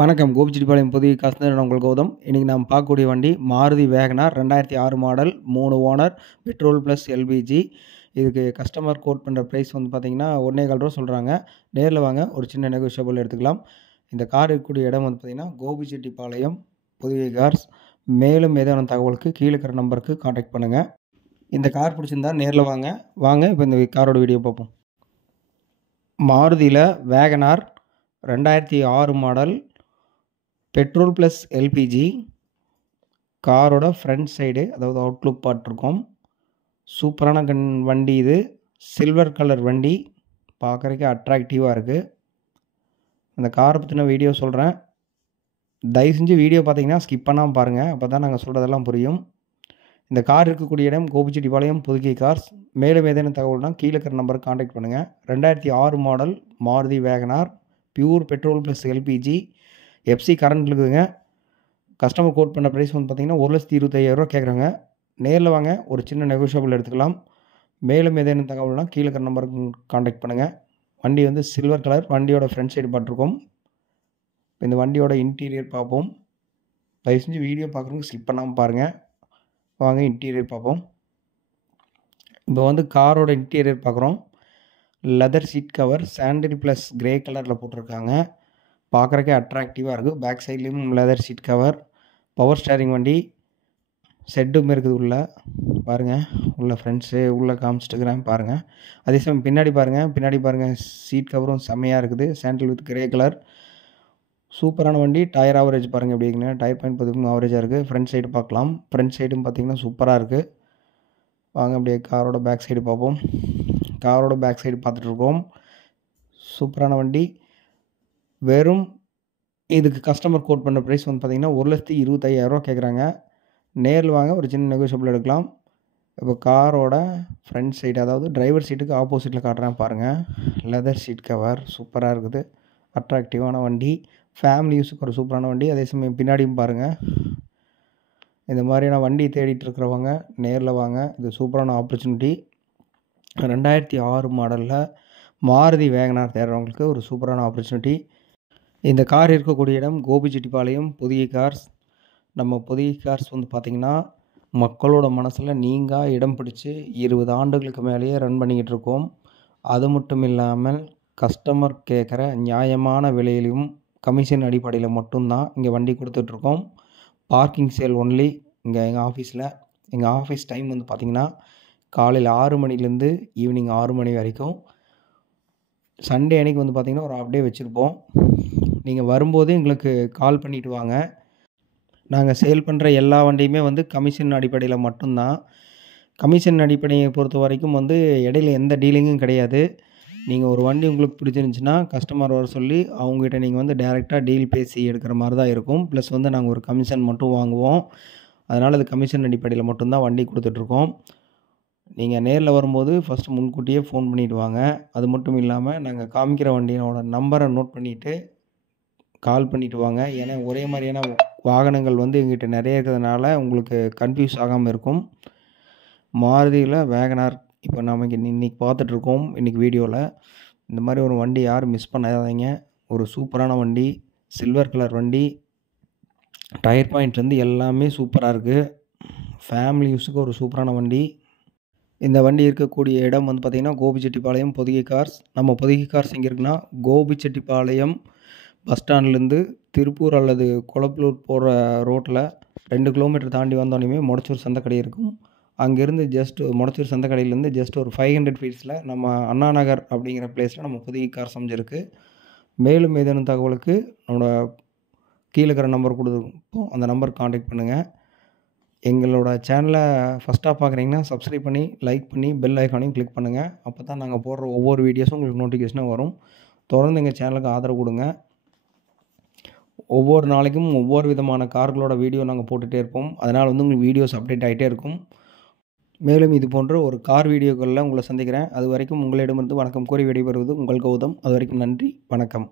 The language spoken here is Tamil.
வணக்கம். கோபிச்செட்டிப்பாளையம் புதிய காசுதான் நான் உங்கள் கௌதம். இன்றைக்கி நாம் பார்க்கக்கூடிய வண்டி Maruti Wagon R 2006 model 3 owner petrol plus LPG. இதுக்கு கஸ்டமர் கோட் பண்ணுற ப்ரைஸ் வந்து பார்த்தீங்கன்னா 1,4 ரூபா சொல்கிறாங்க. நேரில் வாங்க ஒரு சின்ன நெகோஷியபிள் எடுத்துக்கலாம். இந்த கார் இருக்கக்கூடிய இடம் வந்து பார்த்தீங்கன்னா கோபிச்செட்டிப்பாளையம் புதிய கார்ஸ். மேலும் ஏதேனும் தகவலுக்கு கீழே இருக்கிற நம்பருக்கு காண்டாக்ட் பண்ணுங்கள். இந்த கார் பிடிச்சிருந்தா நேரில் வாங்க இப்போ இந்த காரோட வீடியோ பார்ப்போம். மாருதியில் WagonR 2006 model petrol plus LPG. காரோட ஃப்ரண்ட் சைடு அதாவது அவுட்லுக் பார்த்துருக்கோம். சூப்பரான வண்டி இது. சில்வர் கலர் வண்டி, பார்க்குறதுக்கு அட்ராக்டிவாக இருக்குது. அந்த காரை பற்றின வீடியோ சொல்கிறேன். தயவு செஞ்சு வீடியோ பார்த்தீங்கன்னா ஸ்கிப் பண்ணாமல் பாருங்கள், அப்போ தான் நாங்கள் சொல்கிறதெல்லாம் புரியும். இந்த கார் இருக்கக்கூடிய இடம் கோபிச்செட்டிப்பாளையம் புதுகை கார்ஸ். மேலும் ஏதேனும் தகவல்னால் கீழே இருக்கிற நம்பருக்கு காண்டாக்ட் பண்ணுங்கள். 2006 model Maruti Wagon R, pure petrol plus LPG, FC current இருக்குதுங்க. கஸ்டமர் கோட் பண்ண ப்ரைஸ் வந்து பார்த்திங்கன்னா 1,25,000 கேட்குறாங்க. நேரில் வாங்க ஒரு சின்ன நெகோஷியபிள் எடுத்துக்கலாம். மேலும் ஏதேனும் தகவல்னால் கீழே இருக்கிற நம்பருக்கு காண்டாக்ட் பண்ணுங்கள். வண்டி வந்து சில்வர் கலர். வண்டியோட ஃப்ரண்ட் சைடு பார்த்துருக்கோம். இப்போ இந்த வண்டியோட இன்டீரியர் பார்ப்போம். தயவு செஞ்சு வீடியோ பார்க்குறவங்க ஸ்கிப் பண்ணாமல் பாருங்கள். வாங்க இன்டீரியர் பார்ப்போம். இப்போ வந்து காரோட இன்டீரியர் பார்க்குறோம். Leather seat cover sandal plus grey கலரில் போட்டிருக்காங்க. பார்க்குறக்கே அட்ராக்டிவாக இருக்குது. பேக் சைட்லேயும் leather seat cover. Power steering வண்டி. செட்டும் இருக்குது உள்ளே பாருங்கள். உள்ள ஃப்ரெண்ட்ஸு உள்ளே காமிச்சிட்டுக்கிறேன் பாருங்கள். அதே சமயம் பின்னாடி பாருங்கள் சீட் கவரும் செம்மையாக இருக்குது. சாண்டில் வித் கிரே கலர். சூப்பரான வண்டி. டயர் ஆவரேஜ் பாருங்கள் எப்படி இருக்குங்க. டயர் பாயிண்ட் பார்த்திங்கன்னா ஆவரேஜாக இருக்குது. ஃப்ரண்ட் சைடு பார்க்கலாம். ஃப்ரண்ட் சைடும் பார்த்திங்கன்னா சூப்பராக இருக்குது. வாங்க அப்படியே காரோட பேக் சைடு பார்ப்போம். காரோட பேக் சைடு பார்த்துட்ருக்கோம். சூப்பரான வண்டி. வெறும் இதுக்கு கஸ்டமர் கோட் பண்ண ப்ரைஸ் வந்து பார்த்திங்கன்னா 1,25,000 கேட்குறாங்க. நேரில் வாங்க ஒரு சின்ன நெகோஷியபிள் எடுக்கலாம். இப்போ காரோட ஃப்ரண்ட் சைடு அதாவது டிரைவர் சீட்டுக்கு ஆப்போசிட்டில் காட்டுறேன் பாருங்கள். லெதர் சீட் கவர் சூப்பராக இருக்குது. அட்ராக்டிவான வண்டி. ஃபேமிலி யூஸுக்கு ஒரு சூப்பரான வண்டி. அதே சமயம் பின்னாடியும் பாருங்கள். இந்த மாதிரியான வண்டி தேடிட்டு இருக்கிறவங்க நேரில் வாங்க. இது சூப்பரான ஆப்பர்ச்சுனிட்டி. 2006 மாடலில் மாருதி வேகனார் தேடுறவங்களுக்கு ஒரு சூப்பரான ஆப்பர்ச்சுனிட்டி. இந்த கார் இருக்கக்கூடிய இடம் கோபிச்செட்டிப்பாளையம் புதிய கார்ஸ். நம்ம புதிய கார்ஸ் வந்து பார்த்திங்கன்னா மக்களோட மனசில் நீங்கா இடம் பிடிச்சி 20 ஆண்டுகளுக்கு மேலேயே ரன் பண்ணிக்கிட்டு இருக்கோம். அது மட்டும் இல்லாமல் கஸ்டமர் கேட்குற நியாயமான விலையிலும் கமிஷன் அடிப்படையில் மட்டும்தான் இங்கே வண்டி கொடுத்துட்ருக்கோம். பார்க்கிங் சேல் ஒன்லி இங்கே எங்கள் ஆஃபீஸில். எங்கள் ஆஃபீஸ் டைம் வந்து பார்த்திங்கன்னா காலையில் 6 மணிலேருந்து ஈவினிங் 6 மணி வரைக்கும். சண்டே அன்றைக்கி வந்து பார்த்திங்கன்னா ஒரு ஹாஃப் டே வச்சுருப்போம். நீங்கள் வரும்போது எங்களுக்கு கால் பண்ணிவிட்டு வாங்க. நாங்கள் சேல் பண்ணுற எல்லா வண்டியுமே வந்து கமிஷன் அடிப்படையில் மட்டும்தான். கமிஷன் அடிப்படையை பொறுத்த வரைக்கும் வந்து இடையில எந்த டீலிங்கும் கிடையாது. நீங்கள் ஒரு வண்டி உங்களுக்கு பிடிச்சிருந்துச்சின்னா கஸ்டமர் வர சொல்லி அவங்ககிட்ட நீங்கள் வந்து டைரெக்டாக டீல் பேசி எடுக்கிற மாதிரி தான் இருக்கும். ப்ளஸ் வந்து நாங்கள் ஒரு கமிஷன் மட்டும் வாங்குவோம். அதனால் அது கமிஷன் அடிப்படையில் மட்டும்தான் வண்டி கொடுத்துட்ருக்கோம். நீங்கள் நேரில் வரும்போது ஃபஸ்ட்டு முன்கூட்டியே ஃபோன் பண்ணிவிட்டு வாங்க. அது மட்டும் இல்லாமல் நாங்கள் காமிக்கிற வண்டியோட நம்பரை நோட் பண்ணிவிட்டு கால் பண்ணிவிட்டு வாங்க. ஏன்னா ஒரே மாதிரியான வாகனங்கள் வந்து எங்ககிட்ட நிறைய இருக்கிறதுனால உங்களுக்கு கன்ஃபியூஸ் ஆகாமல் இருக்கும். மாருதியில் வேகனார் இப்போ நம்ம இன்றைக்கி பார்த்துட்ருக்கோம். இன்றைக்கி வீடியோவில் இந்த மாதிரி ஒரு வண்டி யாரும் மிஸ் பண்ணாதீங்க. ஒரு சூப்பரான வண்டி. சில்வர் கலர் வண்டி. டயர் பாயிண்ட்லேருந்து எல்லாமே சூப்பராக இருக்குது. ஃபேமிலி யூஸுக்கு ஒரு சூப்பரான வண்டி. இந்த வண்டி இருக்கக்கூடிய இடம் வந்து பார்த்திங்கன்னா கோபிச்செட்டிப்பாளையம் புதிய கார்ஸ். நம்ம புதிய கார்ஸ் எங்கே இருக்குன்னா கோபிச்செட்டிப்பாளையம் பஸ் ஸ்டாண்ட்லேருந்து திருப்பூர் அல்லது கொளப்பலூர் போகிற ரோட்டில் 2 கிலோமீட்டர் தாண்டி வந்தோடனே மொடச்சூர் சந்தைக்கடை இருக்கும். அங்கேருந்து மொடச்சூர் சந்தைக்கடையிலேருந்து ஜஸ்ட் ஒரு 500 ஃபீட்ஸில் நம்ம அண்ணா நகர் அப்படிங்கிற பிளேஸில் நம்ம புதிய கார்ஸ் அமைஞ்சிருக்கு. மேலும் ஏதேனும் தகவலுக்கு நம்மளோட கீழே இருக்கிற நம்பர் கொடுத்துருப்போம். அந்த நம்பருக்கு காண்டாக்ட் பண்ணுங்கள். எங்களோட சேனலை ஃபஸ்ட்டாக பார்க்குறீங்கன்னா சப்ஸ்கிரைப் பண்ணி லைக் பண்ணி பெல் ஐக்கானையும் கிளிக் பண்ணுங்கள். அப்போ தான் நாங்கள் போடுற ஒவ்வொரு வீடியோஸும் உங்களுக்கு நோட்டிஃபிகேஷனாக வரும். தொடர்ந்து எங்கள் சேனலுக்கு ஆதரவு கொடுங்க. ஒவ்வொரு நாளைக்கும் ஒவ்வொரு விதமான கார்களோட வீடியோ நாங்கள் போட்டுகிட்டே இருப்போம். அதனால் வந்து உங்களுக்கு வீடியோஸ் அப்டேட் ஆகிட்டே இருக்கும். மேலும் இது போன்ற ஒரு கார் வீடியோக்களில் உங்களை சந்திக்கிறேன். அது வரைக்கும் உங்களிடமிருந்து வணக்கம் கூறி விடைபெறுவது உங்கள் கௌதம். அது வரைக்கும் நன்றி, வணக்கம்.